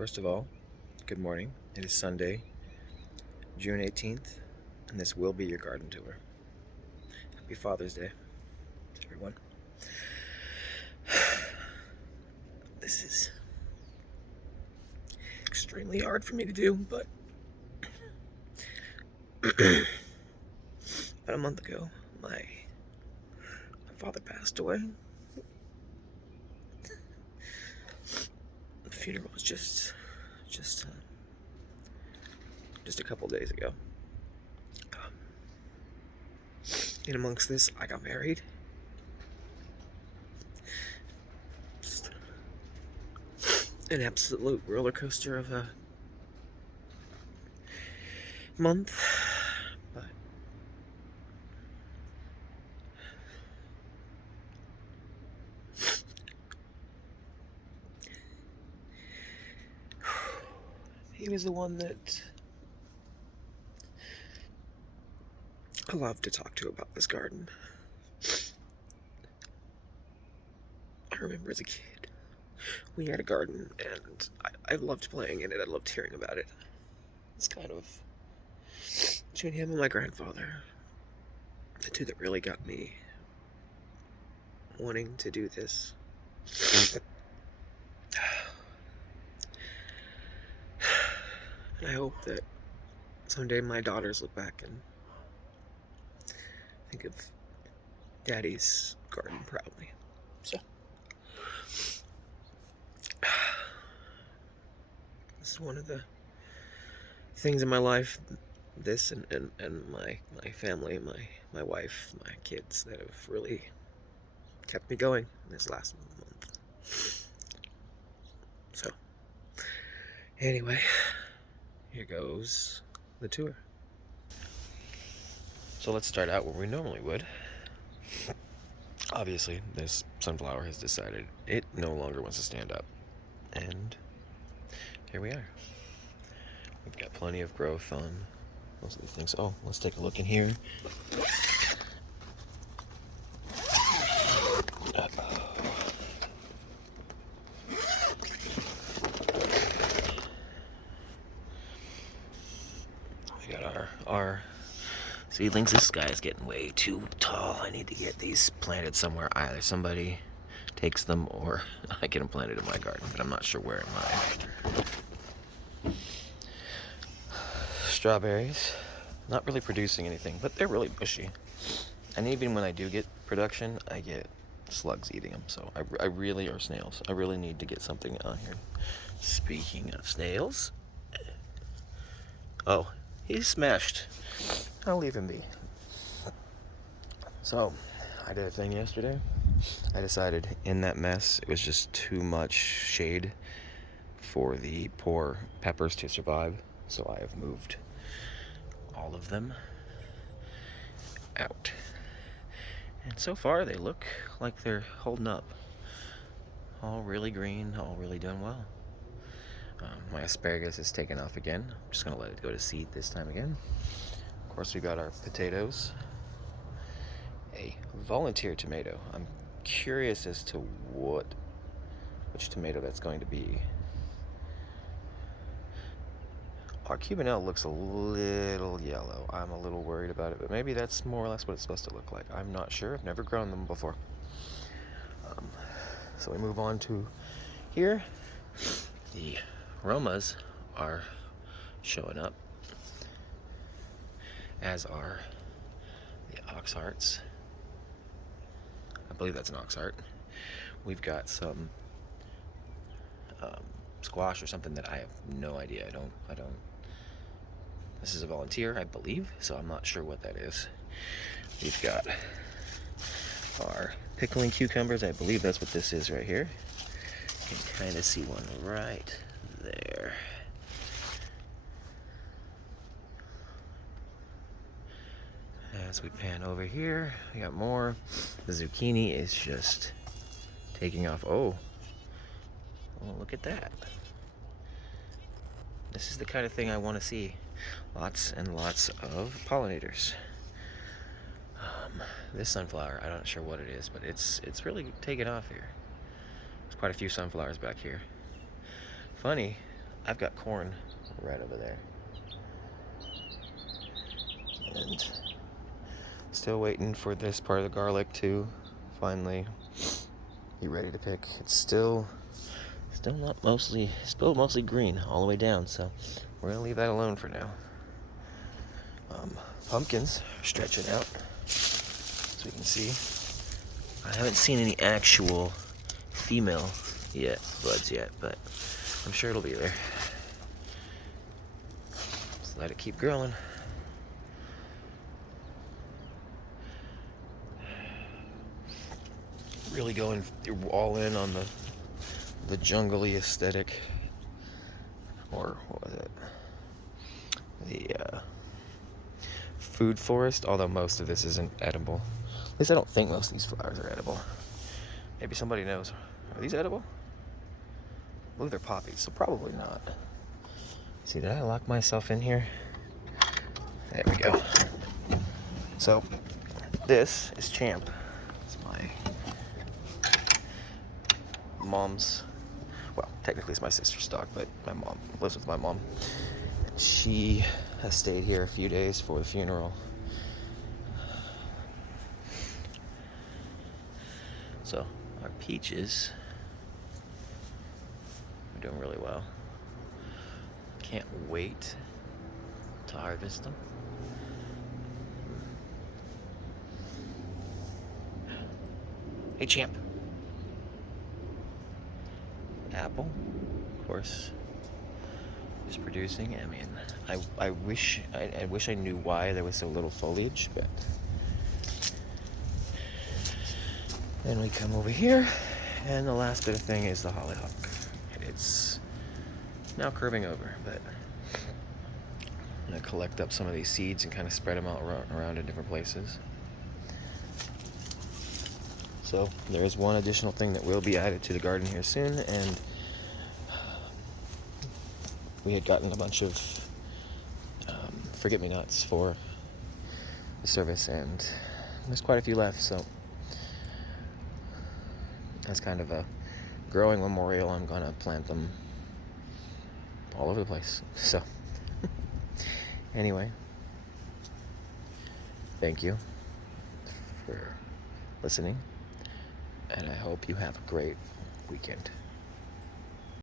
First of all, good morning. It is Sunday, June 18th, and this will be your garden tour. Happy Father's Day, everyone. This is extremely hard for me to do, but about a month ago, my father passed away. The funeral was just a couple days ago. In amongst this, I got married. Just an absolute roller coaster of a month, but he was the one that I love to talk to about this garden. I remember as a kid, we had a garden, and I loved playing in it. I loved hearing about it. It's kind of between him and my grandfather, the two that really got me wanting to do this. And I hope that someday my daughters look back and think of Daddy's garden proudly. So, this is one of the things in my life, this and my family, my wife, my kids, that have really kept me going this last month. So, anyway, here goes the tour. So let's start out where we normally would. Obviously, this sunflower has decided it no longer wants to stand up. And here we are. We've got plenty of growth on most of these things. Oh, let's take a look in here. We got our seedlings. This guy is getting way too tall. I need to get these planted somewhere. Either somebody takes them or I get them planted in my garden, but I'm not sure where in mine. Strawberries, not really producing anything, but they're really bushy. And even when I do get production, I get slugs eating them. So I really, or snails. I really need to get something on here. Speaking of snails, oh, he's smashed. I'll leave him be. So, I did a thing yesterday. I decided in that mess, it was just too much shade for the poor peppers to survive. So I have moved all of them out. And so far, they look like they're holding up. All really green, all really doing well. My asparagus is taken off again. I'm just going to let it go to seed this time again. Of course, we got our potatoes. A volunteer tomato. I'm curious as to which tomato that's going to be. Our Cubanelle looks a little yellow. I'm a little worried about it, but maybe that's more or less what it's supposed to look like. I'm not sure. I've never grown them before. So we move on to here. The Romas are showing up, as are the ox hearts. I believe that's an ox heart. We've got some squash or something that I have no idea. I don't. This is a volunteer, I believe, so I'm not sure what that is. We've got our pickling cucumbers. I believe that's what this is right here. You can kind of see one right there. As we pan over here, we got more. The zucchini is just taking off. Oh, look at that. This is the kind of thing I want to see. Lots and lots of pollinators. This sunflower, I'm not sure what it is, but it's really taken off here. There's quite a few sunflowers back here. Funny, I've got corn right over there. And still waiting for this part of the garlic to finally be ready to pick. It's still mostly green all the way down, so we're gonna leave that alone for now. Pumpkins are stretching out, as we can see. I haven't seen any actual female buds yet, but I'm sure it'll be there. Just let it keep growing. Really going all in on the jungly aesthetic, or what was it? The food forest, although most of this isn't edible. At least I don't think most of these flowers are edible. Maybe somebody knows. Are these edible? Look, they're poppies, so probably not. See, did I lock myself in here? There we go. So, this is Champ. It's my mom's, well, technically it's my sister's dog, but my mom lives with my mom. She has stayed here a few days for the funeral. So, our peaches are doing really well. Can't wait to harvest them. Hey, Champ. Apple, of course, is producing. I mean, I wish I knew why there was so little foliage, but then we come over here, and the last bit of thing is the hollyhock. It's now curving over, but I'm gonna collect up some of these seeds and kind of spread them out around in different places. So there is one additional thing that will be added to the garden here soon, and we had gotten a bunch of forget-me-nots for the service, and there's quite a few left, so as kind of a growing memorial, I'm gonna plant them all over the place. So anyway, thank you for listening, and I hope you have a great weekend.